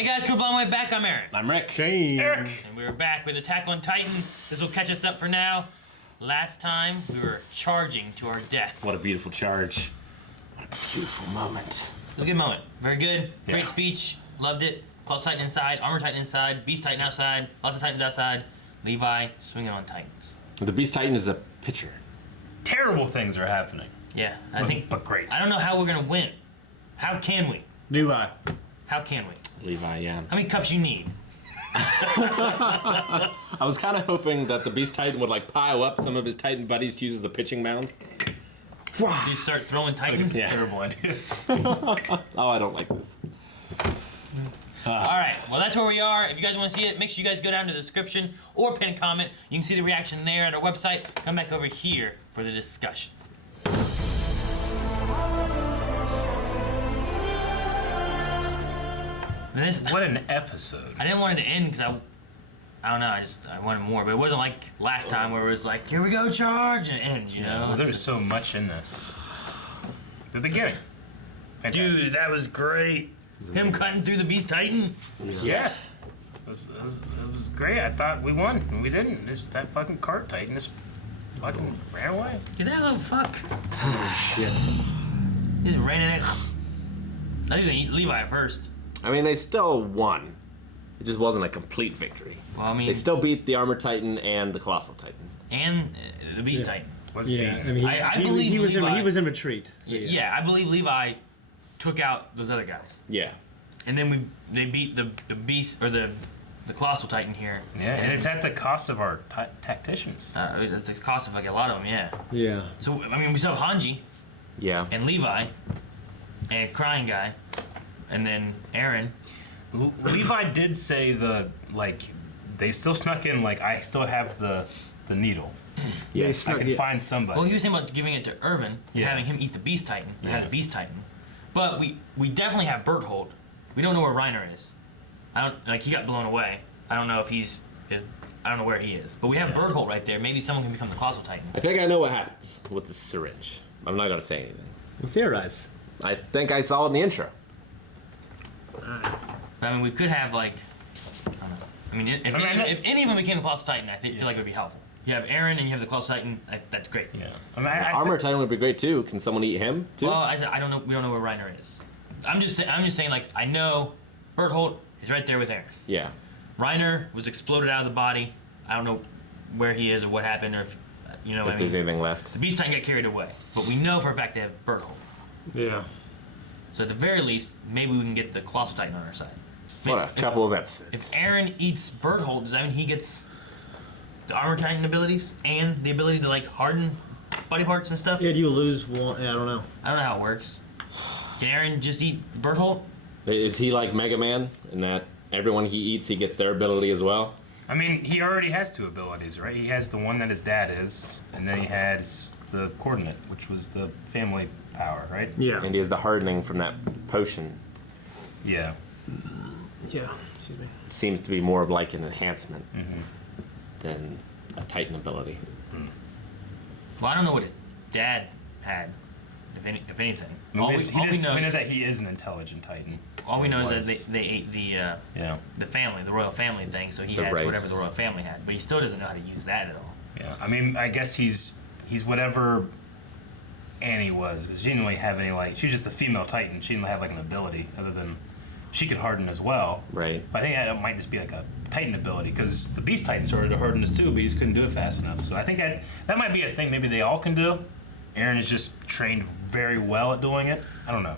Hey guys, Cool Blonde Way back. I'm Aaron. I'm Rick. Shane. Eric. And we're back with Attack on Titan. This will catch us up for now. Last time, we were charging to our death. What a beautiful charge. What a beautiful moment. It was a good moment. Very good. Yeah. Great speech. Loved it. Claws Titan inside, Armor Titan inside, Beast Titan outside, lots of Titans outside. Levi swinging on Titans. The Beast Titan is a pitcher. Terrible things are happening. Yeah, I think. But great. I don't know how we're gonna win. How can we? Levi. How can we? Levi, yeah. How many cups you need? I was kind of hoping that the Beast Titan would like pile up some of his Titan buddies to use as a pitching mound. You start throwing Titans? Yeah. Terrible idea. Oh, I don't like this. Alright, well that's where we are. If you guys want to see it, make sure you guys go down to the description or pin a comment. You can see the reaction there at our website. Come back over here for the discussion. What an episode. I didn't want it to end because I don't know, I wanted more, but it wasn't like last time where it was like, here we go, charge, and it ends, you know? Well, there's so much in this. The beginning. Fantastic. Dude, that was great. Him cutting through the Beast Titan. Yeah. It was great. I thought we won, and we didn't. That fucking cart Titan just fucking ran away. Dude, that little fuck. Oh, shit. He just ran in there. I think they eat Levi first. I mean, they still won. It just wasn't a complete victory. Well, I mean, They still beat the Armor Titan and the Colossal Titan. and the Beast Titan. Was Yeah, being- I mean, I he believe was Levi. he was in retreat. So Yeah, I believe Levi took out those other guys, Yeah. and then they beat the Beast or the Colossal Titan here. Yeah, and it's at the cost of our tacticians. It's the cost of like a lot of them, yeah. Yeah. So I mean, we still have Hanji Yeah. and Levi and Crying Guy, and then Aaron. Levi did say they still snuck in I still have the needle. Yes. I can find somebody. Well, he was saying about giving it to Irvin, Yeah. having him eat the Beast Titan, and have Yeah. the Beast Titan. But we definitely have Berthold. We don't know where Reiner is. I don't like he got blown away. I don't know if I don't know where he is. But we have Berthold right there. Maybe someone can become the Colossal Titan. I think I know what happens with the syringe. I'm not going to say anything. Well, theorize. I think I saw it in the intro. I mean, we could have like, I don't know. I mean, if any of them became a Colossal Titan, I feel like it would be helpful. You have Aaron and you have the Colossal Titan. That's great. Yeah. I mean, Armor Titan would be great too. Can someone eat him too? Well, I said I don't know. We don't know where Reiner is. I'm just saying like I know Berthold is right there with Aaron. Yeah. Reiner was exploded out of the body. I don't know where he is or what happened or if you know. If there's anything left. The Beast Titan got carried away, but we know for a fact they have Berthold. Yeah. So at the very least, maybe we can get the Colossal Titan on our side. What a couple of episodes. If Aaron eats Berthold, does that mean he gets the Armor Titan abilities and the ability to like harden body parts and stuff? Yeah, do you lose one? I don't know. I don't know how it works. Can Aaron just eat Berthold? Is he like Mega Man in that everyone he eats, he gets their ability as well? I mean, he already has two abilities, right? He has the one that his dad is, and then he has the coordinate, which was the family power, right? Yeah. And he has the hardening from that potion. Yeah. Yeah. Excuse me. It seems to be more of like an enhancement than a Titan ability. Well, I don't know what his dad had, if anything. I mean, we know that he is an intelligent Titan. All we know is Was. that they ate the Yeah. the family, the royal family thing, so he The has race. whatever the royal family had, but he still doesn't know how to use that at all. Yeah. I mean, I guess he's whatever Annie was, because she didn't really have any she was just a female Titan. She didn't have like an ability other than she could harden as well. Right. But I think that might just be like a Titan ability, because the Beast Titan started to harden us too, but he just couldn't do it fast enough. So I think that might be a thing maybe they all can do. Aaron is just trained very well at doing it. I don't know.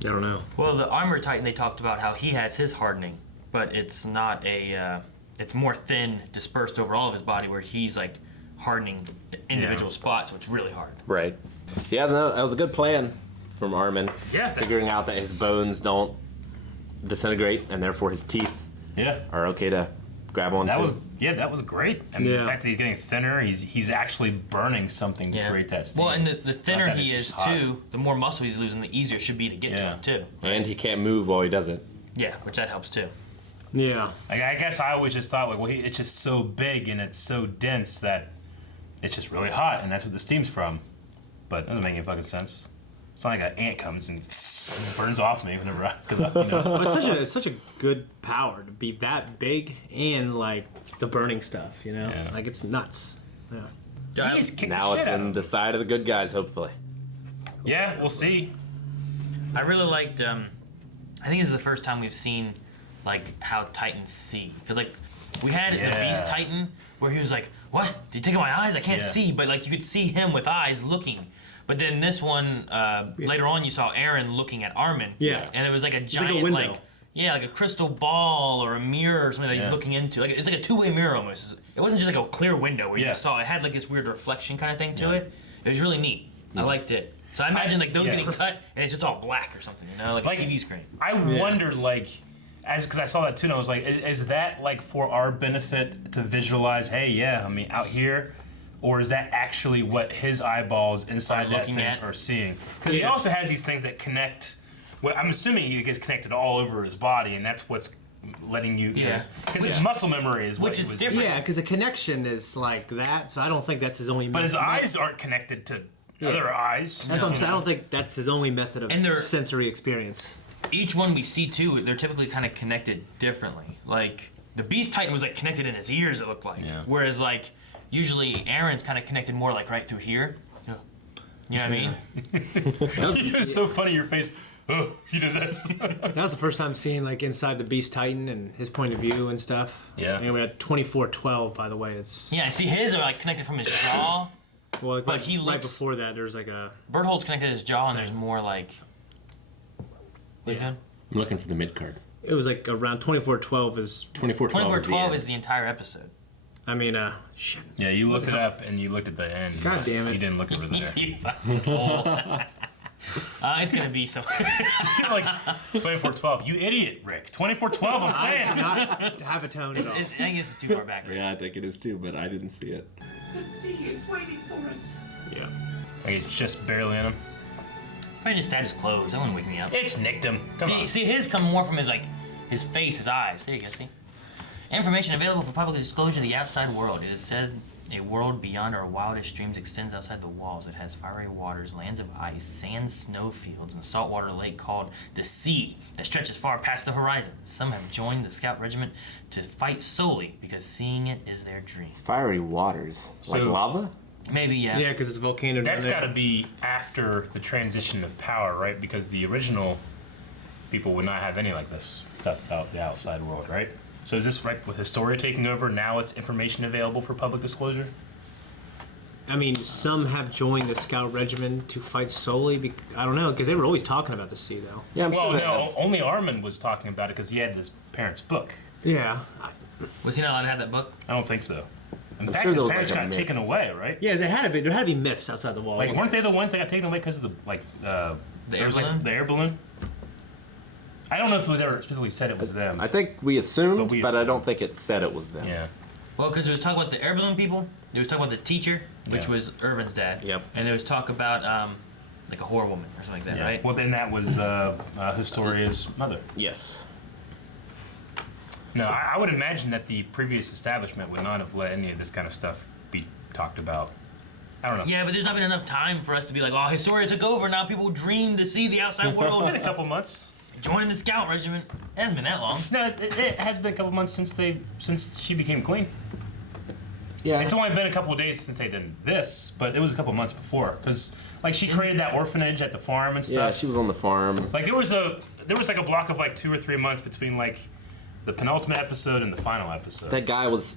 I don't know. Well, the Armor Titan, they talked about how he has his hardening, but it's not it's more thin, dispersed over all of his body, where he's like hardening individual spots, so it's really hard. Right. Yeah, no, that was a good plan from Armin. Yeah. Figuring out that his bones don't disintegrate and therefore his teeth Yeah. are okay to grab onto. That was great. And Yeah. the fact that he's getting thinner, he's actually burning something to create that steam. Well, and the thinner Not that he it's is just hot. too, the more muscle he's losing, the easier it should be to get to Yeah. him too. And he can't move while he does it. Yeah, which that helps too. Yeah. I guess I always just thought it's just so big and it's so dense that it's just really hot, and that's what the steam's from. But it doesn't make any fucking sense. It's not like an ant comes and burns off me whenever I, you know. But it's such a good power to be that big and like the burning stuff, you know? Yeah. Like it's nuts. Yeah. He just kicked Now the it's shit out in of the him. side of the good guys, hopefully. Yeah, we'll see. I really liked. I think this is the first time we've seen like how Titans see, because like we had the Beast Titan where he was like, "What? Did you take out my eyes? I can't see." But like you could see him with eyes looking. But then this one later on, you saw Aaron looking at Armin. Yeah. And it was like a like a giant window. like a crystal ball or a mirror or something that he's looking into. Like it's like a two-way mirror almost. It wasn't just like a clear window where you just saw. It had like this weird reflection kind of thing to it. It was really neat. I liked it. So I imagine like those getting cut and it's just all black or something, you know, like a TV screen. I wondered, like, because I saw that too, and I was like, is that like for our benefit to visualize? Hey, yeah, I mean, out here, or is that actually what his eyeballs inside that looking thing at? are seeing? Because he also has these things that connect. Well, I'm assuming he gets connected all over his body, and that's what's letting you. Because his muscle memory is Which what is he was. different. Yeah, because the connection is like that, so I don't think that's his only But his method. eyes aren't connected to other eyes. That's what I'm saying. I don't think that's his only method of And they're- sensory experience. Each one we see too, they're typically kind of connected differently. Like the Beast Titan was like connected in his ears, it looked like. Yeah. Whereas like usually Aaron's kind of connected more like right through here. You know what I mean? It was so funny, your face. Oh, you did this. That was the first time seeing like inside the Beast Titan and his point of view and stuff. Yeah. And we had 2412, by the way. It's Yeah, I see his are like connected from his jaw. well, like, but right, he right looks- before that, there's like a Berthold's connected to his jaw, and there's more like. What are you doing? I'm looking for the mid card. it was like around 2412 is 2412 2412 is the entire episode. I mean shit. Yeah, you looked it up and you looked at the end. God damn it. You didn't look over there. You fucking fool. It's gonna be somewhere. Like 2412. You idiot, Rick. 2412. I'm I saying. do not have a tone at all. I think this is too far back. Yeah, I think it is too, but I didn't see it. The sea is waiting for us. Yeah. Like it's just barely in him. If I just stabbed his clothes, that wouldn't wake me up. It's nicked him. Come on. See, his come more from his like his face, his eyes. There you go. See, information available for public disclosure to the outside world. It is said a world beyond our wildest dreams extends outside the walls. It has fiery waters, lands of ice, sand, snowfields, and a saltwater lake called the Sea that stretches far past the horizon. Some have joined the Scout Regiment to fight solely because seeing it is their dream. Fiery waters. Like So- lava? Maybe, yeah. Yeah, because it's a volcano down That's there. got to be after the transition of power, right? Because the original people would not have any like this stuff about the outside world, right? So is this right with Historia taking over? Now it's information available for public disclosure? I mean, some have joined the Scout Regiment to fight solely. I don't know, because they were always talking about the sea, though. Yeah, I'm Well, sure they no, have. only Armin was talking about it because he had his parents' book. Yeah. Was he not allowed to have that book? I don't think so. In fact, sure his there was, parents like, a got myth. taken away, right? Yeah, there had to be myths outside the wall. Like, weren't they the ones that got taken away because of the air like balloon? the air balloon? I don't know if it was ever specifically said it was them. I think we assumed, But we but I assumed. don't think it said it was them. Yeah. Well, because there was talk about the air balloon people. There was talk about the teacher, which Yeah. was Irvin's dad. Yep. And there was talk about like a horror woman or something like that, Yeah. right? Well, then that was Historia's mother. Yes. No, I would imagine that the previous establishment would not have let any of this kind of stuff be talked about. I don't know. Yeah, but there's not been enough time for us to be like, oh, Historia took over. Now people dream to see the outside It's been a world. couple months. Joining the Scout Regiment. It hasn't been that long. No, it has been a couple months since she became queen. Yeah. It's only been a couple of days since they did this, but it was a couple months before because like she created that orphanage at the farm and stuff. Yeah, she was on the farm. Like there was like a block of like 2 or 3 months between like the penultimate episode and the final episode. That guy was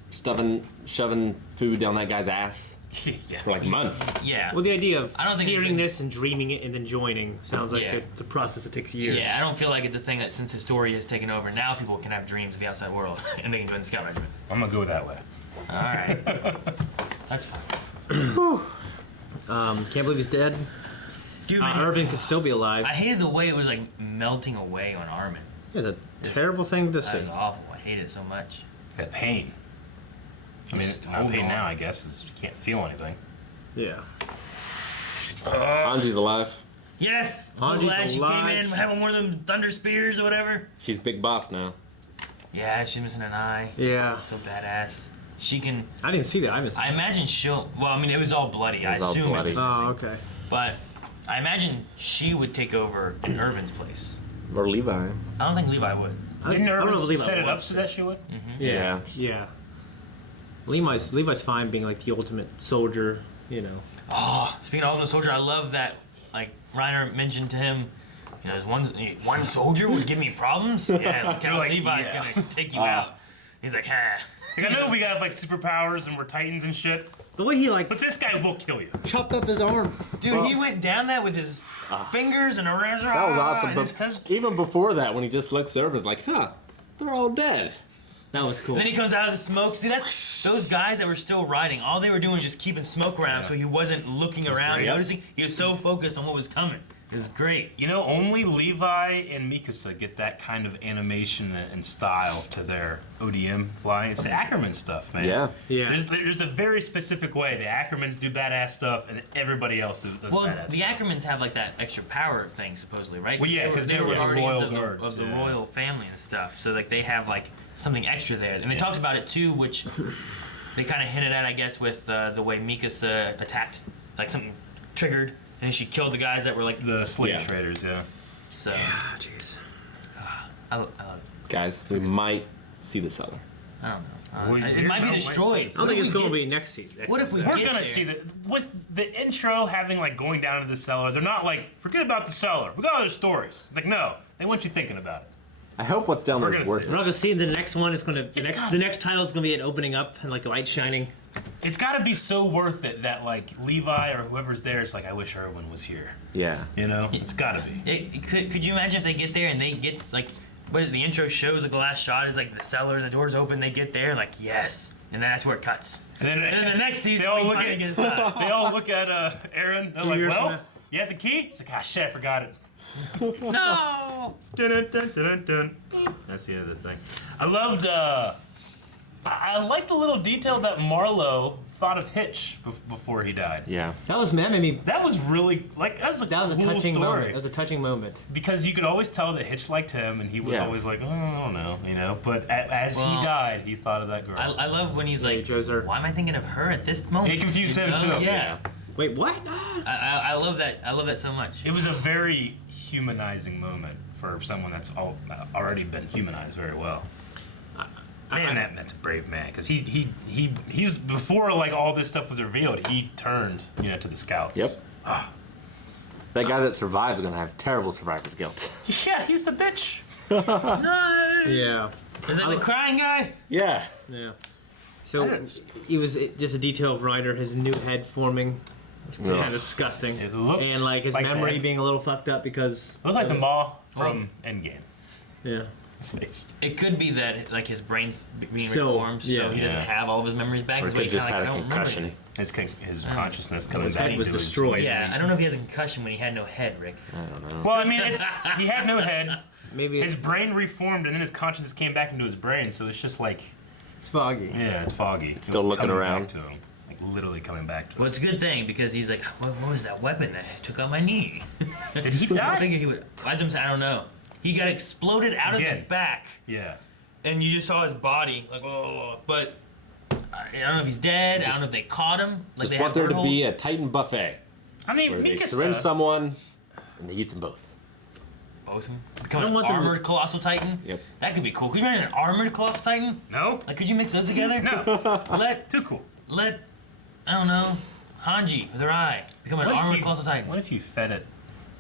shoving food down that guy's ass yeah. for like months. Yeah. Well, the idea of I don't think hearing it's been- this and dreaming it and then joining sounds like Yeah. it's a process that takes years. Yeah, I don't feel like it's a thing that since Historia has taken over, now people can have dreams of the outside world and they can join the Scout Regiment. I'm gonna go that way. All right. That's fine. Can't believe he's dead. Dude, Irvin could still be alive. I hated the way it was like melting away on Armin. It's a terrible thing to That see. was awful. I hated it so much. That pain. I mean, Just not hold pain on. now, I guess, is you can't feel anything. Yeah. Hanji's alive. Yes! I'm so Hanji's glad she alive. came in having one of them thunder spears or whatever. She's big boss now. Yeah, she's missing an eye. Yeah. So badass. She can. I didn't see that. I missed I it. imagine she'll. Well, I mean, it was all bloody. I was all assume bloody. it was missing. Oh, okay. But I imagine she would take over in Irvin's place. Or Levi. I don't think Levi would. Didn't I don't know Irvin if Levi set it up wants so to. that she would? Yeah. Yeah. Levi's fine being like the ultimate soldier, you know. Oh, speaking of Ultimate Soldier, I love that. Like Reiner mentioned to him, you know, there's one soldier would give me problems. Yeah, like, They're like, Levi's yeah. gonna take you out. He's like, ha. Like, I know we got like superpowers and we're titans and shit, The way he like but this guy will kill you. chopped up his arm. Dude, he went down that with his fingers and a razor. That was awesome. And, But even before that, when he just looks over, it's like, huh, they're all dead. That was cool. then he comes out of the smoke. See, that's those guys that were still riding. All they were doing was just keeping smoke around, so he wasn't looking around, great. noticing. He was so focused on what was coming. It was great. You know, only Levi and Mikasa get that kind of animation and style to their ODM flying. It's the Ackerman stuff, man. Yeah. Yeah. There's a very specific way. The Ackermans do badass stuff, and everybody else does Well, badass the stuff. Ackermans have like that extra power thing, supposedly, right? Well, yeah, 'cause they were the guardians royal of guards, of the yeah. royal family and stuff. So like they have like something extra there, and they talked about it too, which they kind of hinted at, I guess, with the way Mikasa attacked, like something triggered, and then she killed the guys that were like The slave Yeah. traders, yeah. So Ah, jeez. I love it. Guys, we might see the seller. I don't know. Well, It you're might be not destroyed. wasting I don't think it's going to be next season. What if we We're get gonna there? see that with the intro having like going down to the cellar. They're not like forget about the cellar. We got other stories. Like no, they want you thinking about it. I hope what's down We're there is gonna worth see it. We're not gonna see the next one. It's gonna got- the next title is gonna be an opening up and like a light shining. It's got to be so worth it that like Levi or whoever's there is like, I wish Erwin was here. Yeah. You know, it's got to be. Could you imagine if they get there and they get like what the intro shows, like the last shot is like the cellar, the doors open, they get there, like yes, and then that's where it cuts. And then, And then the next season, they all we look finally at get inside. they all look at Aaron. They're like, years from well, now. you have the key. It's like, ah, shit, I forgot it. No. Dun, dun, dun, dun, dun. That's the other thing. I loved. I liked the little detail that Marlowe thought of Hitch before he died. Yeah. That was man. I mean, That was really like that was a a cool touching story. moment. That was a touching moment. Because you could always tell that Hitch liked him, and he was Yeah. always like, oh, I don't know, you know. But as Well, he died, he thought of that girl. I love when he's like, Joser. why am I thinking of her at this moment? It confused You him, know? too. Yeah. Wait, what? I love that. I love that so much. It was a very humanizing moment for someone that's already been humanized very well. Man, that meant a brave man, because he was before like all this stuff was revealed. He turned, you know, to the scouts. Yep. That guy that survives is gonna have terrible survivor's guilt. Yeah, he's the bitch. No. Yeah. Is that the crying guy? Yeah. Yeah. So Yes. it was just a detail of Ryder, his new head forming. It's Yeah. kind of disgusting. It looked and like his like memory that. being a little fucked up because. It looked like the Maw from Endgame. Yeah. His face. It could be that like his brain's being So, reformed, so yeah. he doesn't Yeah. have all of his memories back. Or Is he what he just kinda, had like, a I don't remember concussion. His consciousness coming His back. head was into his destroyed. it. Yeah, I don't know if he has a concussion when he had no head, Rick. Well, I mean, he had no head. Maybe His it's, brain reformed, and then his consciousness came back into his brain. So it's just like, it's foggy. yeah, it's foggy. It's still looking coming around. back to him, like literally coming back to him. Well, it's a good thing because he's like, what was that weapon that took out my knee? Did he I die? think he would. I don't know. He got exploded out of Again. the back, Yeah. and you just saw his body, like, oh, but I don't know if he's dead. I don't know if they caught him. Like Just they want have there to bird be holes. a Titan buffet I mean, where they syringe Mikasa. someone and they eat them both. Both of them. Become I don't an want them to- armored colossal titan. Yep. That could be cool. Could you imagine an armored colossal titan? No? Like, could you mix those together? No. Let Too cool. I don't know, Hanji with her eye become an armored colossal titan. What if you fed it?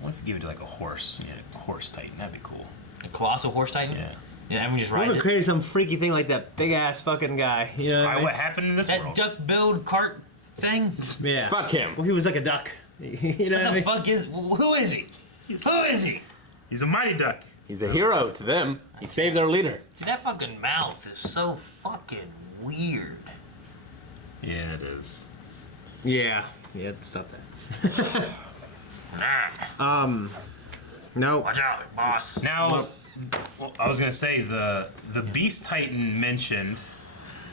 What if you give it to like a horse? Yeah, a horse titan. That'd be cool. A colossal horse titan. Yeah. Yeah, everyone just We're rides gonna it. create some freaky thing like that big ass fucking guy. You know what I Probably mean? what happened in this That world. duck build cart thing. Yeah. Fuck him. Well, he was like a duck. You know what I What the mean? fuck is? Who is he? Who is he? He's a mighty duck. He's a hero to them. He saved their leader. Dude, that fucking mouth is so fucking weird. Yeah, it is. Yeah. Yeah. Stop that. Nah, No. watch out, boss. Now, well, I was gonna say the Beast Titan mentioned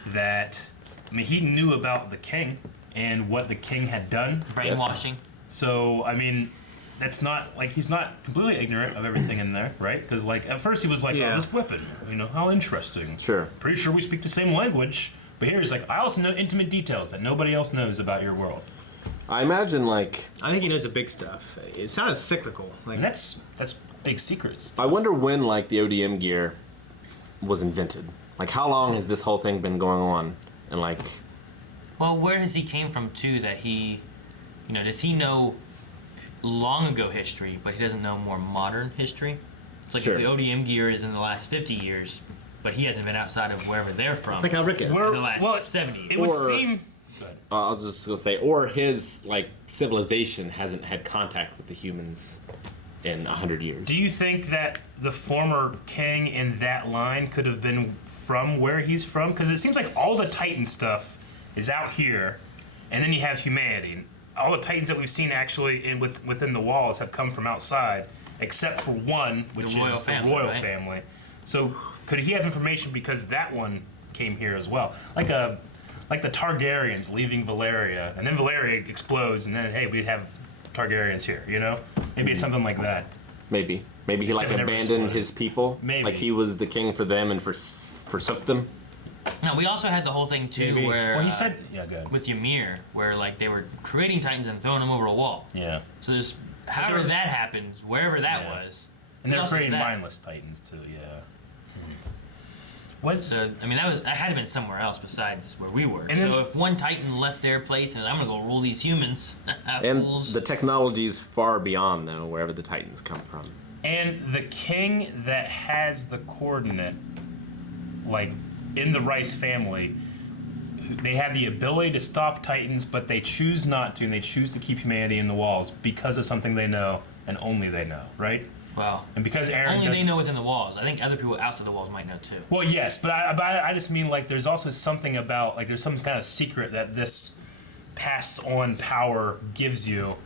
that. I mean, he knew about the king and what the king had done. Brainwashing. So, I mean, that's not like he's not completely ignorant of everything in there, right? Because like at first he was like, Yeah. "Oh, this weapon, you know, how interesting." Sure. Pretty sure we speak the same language, but here he's like, "I also know intimate details that nobody else knows about your world." I imagine, like, I think he knows the big stuff. It sounds cyclical. Like And that's big secrets. I wonder when, like, the ODM gear was invented. Like, how long has this whole thing been going on? And, like... Well, where has he came from, too, that he... does he know long ago history, but he doesn't know more modern history? It's like Sure. if the ODM gear is in the last 50 years, but he hasn't been outside of wherever they're from it's like how Rick is. in the last 70 It years. would Or- seem. Good. I was just gonna say, or his, like, civilization hasn't had contact with the humans in 100 years. Do you think that the former king in that line could have been from where he's from? Because it seems like all the Titan stuff is out here, and then you have humanity. All the Titans that we've seen actually within the walls have come from outside, except for one, which The royal is family, the royal right? family. So could he have information because that one came here as well? Like the Targaryens leaving Valyria, and then Valyria explodes, and then hey, we'd have Targaryens here. Maybe it's something like that. Maybe he, like, Except it never abandoned exploded. his people. Maybe. Like, he was the king for them and forsook them. Now, we also had the whole thing, too, Maybe. where... Well, he said, yeah, good. with Ymir, where, like, they were creating Titans and throwing them over a wall. Yeah. So there's... However they're- that happens, wherever that Yeah. was... And they're there's also creating that. mindless Titans too, yeah. Was So, I mean, that had to been somewhere else besides where we were. And So then- if one Titan left their place and I'm gonna go rule these humans, And fools. the technology's far beyond, though, wherever the Titans come from. and the king that has the coordinate, like in the Rice family, they have the ability to stop Titans, but they choose not to, and they choose to keep humanity in the walls because of something they know and only they know, right? Well, And because Aaron only does, they know within the walls. I think other people outside the walls might know too. Well, yes, but I just mean like there's also something about like there's some kind of secret that this passed on power gives you.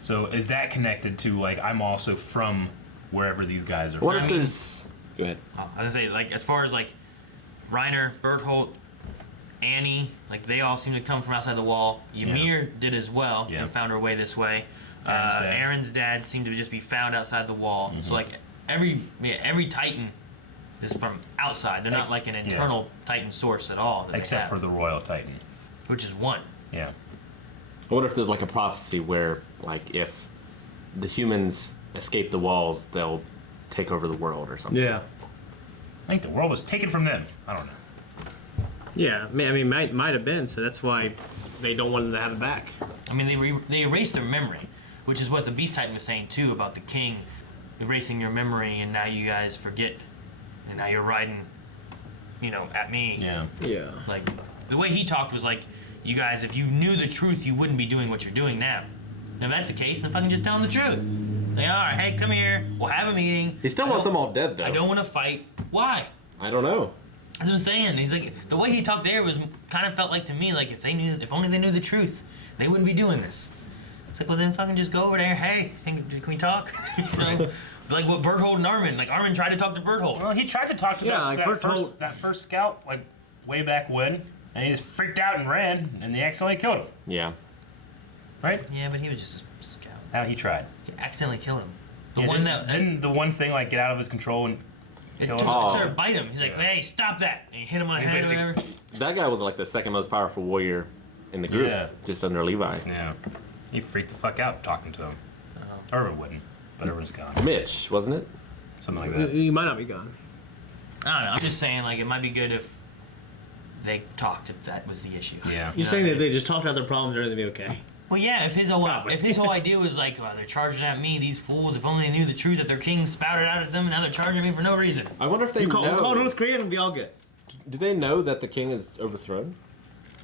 So is that connected to like I'm also from wherever these guys are What from? if there's... Go ahead. I was gonna say, like, as far as like Reiner, Berthold, Annie, like they all seem to come from outside the wall. Ymir did as well Yeah. and found her way this way. Aaron's dad. Aaron's dad seemed to just be found outside the wall. So like every Titan is from outside. They're not like an internal Titan source at all. that they Except have, for the Royal Titan. which is one. Yeah. I wonder if there's, like, a prophecy where, like, if the humans escape the walls, they'll take over the world or something. Yeah. I think the world was taken from them. I don't know. Yeah. I mean, might have been. So that's why they don't want them to have it back. I mean, they erased their memory, which is what the Beast Titan was saying too about the king erasing your memory, and now you guys forget, and now you're riding, at me. Yeah. Yeah. Like the way he talked was like, you guys, if you knew the truth, you wouldn't be doing what you're doing now. And if that's the case, then fucking just tell them the truth. Like, all right, hey, come here. We'll have a meeting. He still wants them all dead, though. I don't want to fight. Why? I don't know. That's what I'm saying. He's like, the way he talked there was kind of felt like to me like if only they knew the truth, they wouldn't be doing this. It's like, well then fucking just go over there. Hey, can we talk? Like what Berthold and Armin. Like Armin tried to talk to Berthold. Well, he tried to talk to Yeah, like Berthold- that first scout like way back when, and he just freaked out and ran, and they accidentally killed him. Yeah. Right? Yeah, but he was just a scout. How he tried. He accidentally killed him. The Yeah, one that didn't the one thing like get out of his control and it kill took, him? Oh. started to bite him. He's like, hey, stop that! And he hit him on the He's head or like- whatever. That guy was, like, the second most powerful warrior in the group. Yeah. Just under Levi. Yeah. He freaked the fuck out talking to him. Uh-huh. Irvin wouldn't, but Irvin's gone. Mitch, wasn't it? Something like that. You might not be gone. I don't know. I'm just saying, like, it might be good if they talked if that was the issue. Yeah. You're saying that they just talked out their problems, everything will be okay. Well, yeah. If his whole idea was like, well, they're charging at me, these fools. If only they knew the truth that their king spouted out at them, and now they're charging me for no reason. I wonder if they You call know. North Korea and it'll be all good. Do they know that the king is overthrown?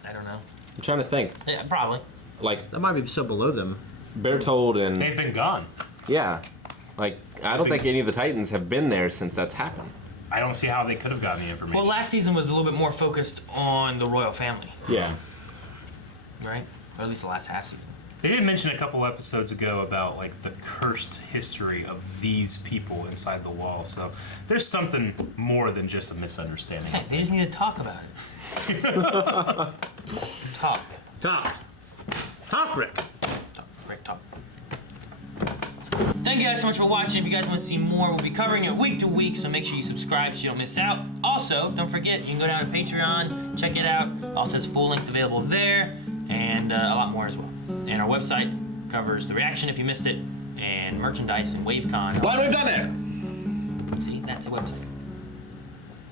I don't know. I'm trying to think. Yeah, probably. Like, That might be so below them. Berthold and... They've been gone. Yeah. Like, I don't think any of the Titans have been there since that's happened. I don't see how they could have gotten the information. Well, last season was a little bit more focused on the royal family, Yeah. right? Or at least the last half season. They did mention a couple episodes ago about like the cursed history of these people inside the wall. So there's something more than just a misunderstanding. Hey, they just need to talk about it. Talk. Talk. Talk, Rick. Talk. Great talk. Thank you guys so much for watching. If you guys want to see more, we'll be covering it week to week, so make sure you subscribe so you don't miss out. Also, don't forget, you can go down to Patreon, check it out. Also has full length available there, and a lot more as well. And our website covers the reaction if you missed it, and merchandise and WaveCon. Well, we've done it. See, that's a website.